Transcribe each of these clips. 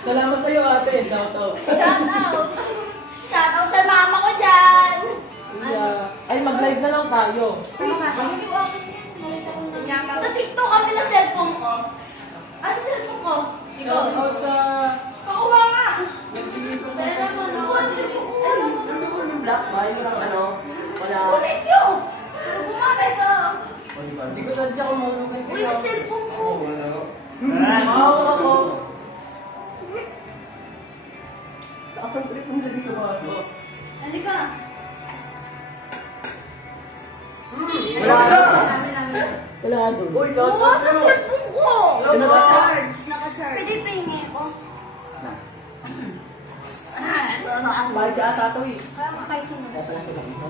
Salamat sa'yo ate. Shout out. Shout out! Shout out sa mama ko dyan! Ay, mag-live na lang tayo. Sa TikTok kami na cellphone ko. Ah, sa cellphone ko. Ikaw. Shout out sa... Pakuha nga. Pero mo, Black ba? Yung ano? Wala. Kulit yun. Gumamit ka. Hindi ko sadya kung marunong Uy, yung cellphone ko. Maawa ako. Taas ang trip mo dito sa baso. Halika. Wala. Wala doon. Uy, Oo, sa cellphone ko. Naka-charge. Naka-charge. Pwede pahingi ko. Bakit si asa to eh? Parang spicy mo. Okay lang sila dito.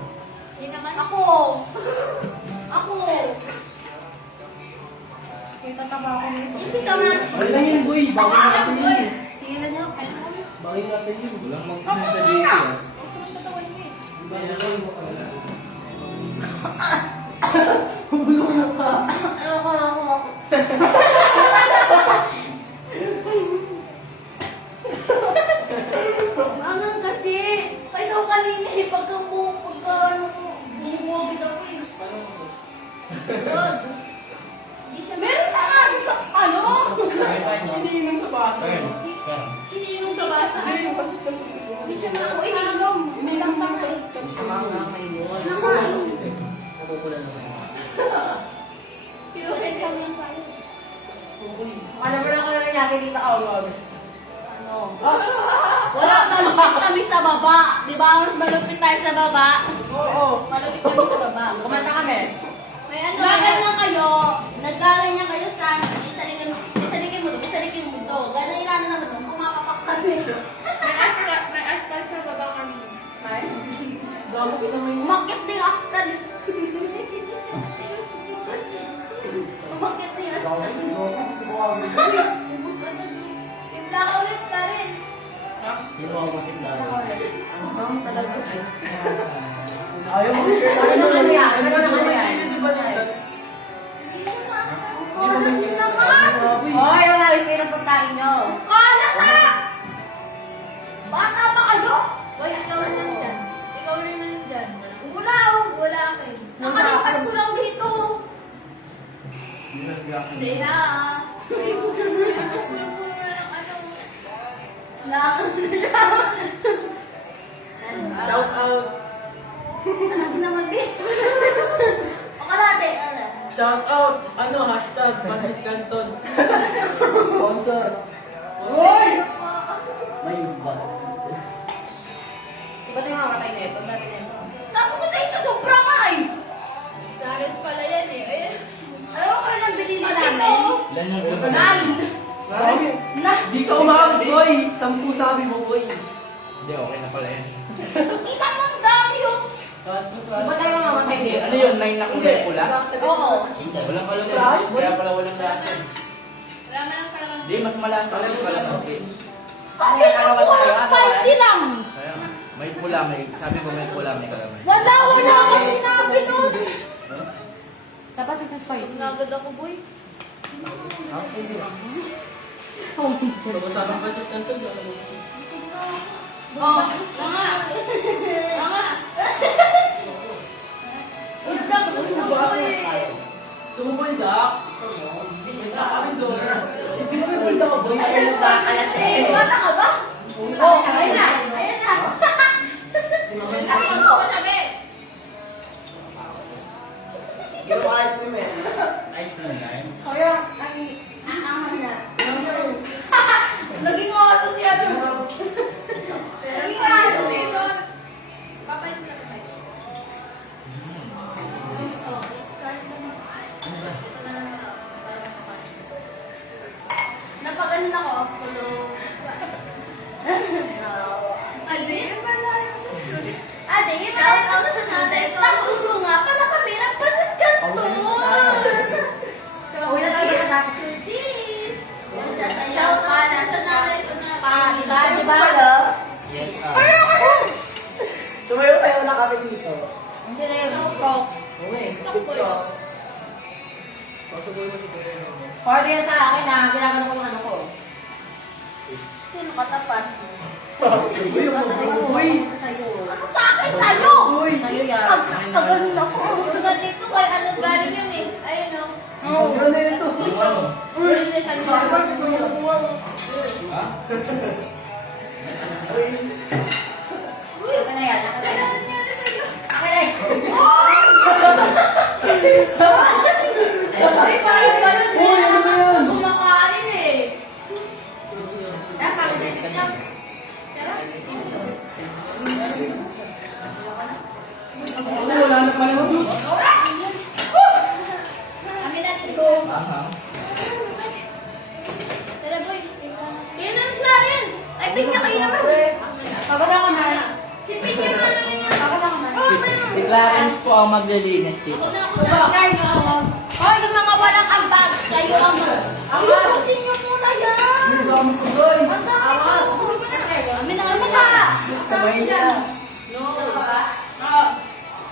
Hindi naman. Ako. Ako. Kaya tataba ako nito. Hindi ka man. Ano lang yun boy? Bagay na sa iyo eh. Tingnan niyo. Kaya mo. Bagay na sa iyo. Walang Ako magkakasin sa nga JC nga. ah. Ito ang tatawan niyo eh. Diba na lang mo ka na? Kumulong ka. Ako. Mangang kasi. Ay, daw kanina eh. Pagka ano ko. Bumuwagid ako eh. God. Hindi siya. Meron na nga siya sa ano? Iniinom sa baso. Iniinom sa basa. Hindi siya na ako iniinom. Iniinom lang ka. Nakukulan naman. Pinuhin sa mga payo. Alam mo na kung ano nangyari dito ako. Ano? Wala, malupit kami sa baba. Di ba? Mas malupit tayo sa baba. Oo. Malupit kami sa baba. Kumanta kami. May ano, gaganyan kayo, naggaganyan kayo sa amin, isalikin mo to. Ganyan yung ano naman to, kumakapak kami. May astal sa baba kami. Gago ka naman yun. Umakit din yung astal. Umakit din yung astal. Uy, ubus agad. Timpla ka ulit, Karin. Ang talaga. Ayaw mo share tayo ng ano yan. Ano na ano yan? Di ba na? Hindi mo sa Di ba may naman. Hoy, yung alis kayo ng pagkain nyo. Kala ka! Bata pa kayo? Hoy, ikaw rin na dyan. Ikaw rin na dyan. Wala, wala kayo. Nakalimutan ko lang dito. Say na. Shout out. Anak naman, Bin. Pakalate, ala. Shout out. Ano? Hashtag Pansit Canton. Sponsor. Hoy! May ba? Di ba tayo mamatay na ito? Dati na ito. Sabi ko sa ito, sobra nga eh. Sares pala yan eh. Ayun. Ayaw ko lang bilhin namin. Ilan yung laban? Nine. Na. Di ka umabot, boy. 10 sabi mo, boy. Hindi, okay na pala yan. Kita mo ang dami yung... Di ba tayo mamatay na ito? Ano yun? 9 na kulay pula? Oo. Walang kalamansi. Kaya pala walang lasa. Wala man ang kalaman. Hindi, mas malasa yung kalamansi. Sabi ko, puro spicy lang. Kaya nga. May pula, sabi ko may pula, may kalamansi. Wala akong sinabi nun. Dapat ito spicy. Nagad ako, boy. Ah, sige. Pag-usapan Pansit Canton. Oh, tanga. Tanga. Yung vlog ko sumuboy. Sumuboy, Dax. Basta kami doon. Pinapulta ko, boy. Ayaw na ba? Alat Eh, bata ka ba? Oh, ayun na. Ayun na. Nakapag ko sabi. Yung ice cream eh. Ice cream na yun. Kaya, ay, aangan na. Naging oso siya doon. Naging oso siya doon. Papay ko na papay. Napaganin ako. Ate, ate, ipalit ako sa nanay ko. Nakulo nga, pala kami nagpasit kanton. Uwi na tayo sa This. Sasayaw ka na sa nanay ko na pangita, di ba? Yes, Sumayo-sayo na kami dito. Hindi na yun. Tok. Uwi, Tok ko yun. Party yan sa akin na ginagano ko yung ano ko. Sino katapat? Uy, uy. Ano sa akin sa'yo? Uy. Sa'yo yan. Pag ganun ako, hanggang dito kay ano galing yun eh. Ayun o. Ano na ito? Galing na sa Ha? Uy! Ako na yan. Ako na yan. Ano nangyari sa'yo? Ako na yan. Ay, parang ganun din. Uy, ano ba yun? Kumakain eh. Parang sexy lang. Tara. Wala na pala mo. Laura! Amin natin ito. Aha. Tara, boy. Yun ang Clarence. Ay, Pinya kayo naman. Pagod ako na. Si Pinya ka na rin yan. Pagod ako na. Oh, meron. Si Clarence po ang maglilinis dito. Ako na. Hoy, yung mga walang ambag, kayo ang ayusin niyo muna yan. Ang dami ko, guys. Ang dami ko. Amin na, amin na. Sabay na. No.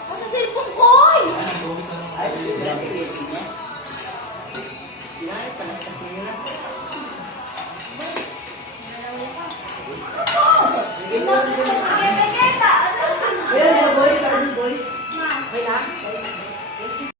Ang sa cellphone ko, oy. Ay, sige. Yan, palastak niyo na. Sige mo. Sige, sige. Ayan, boy. Boy. Ma. Okay na?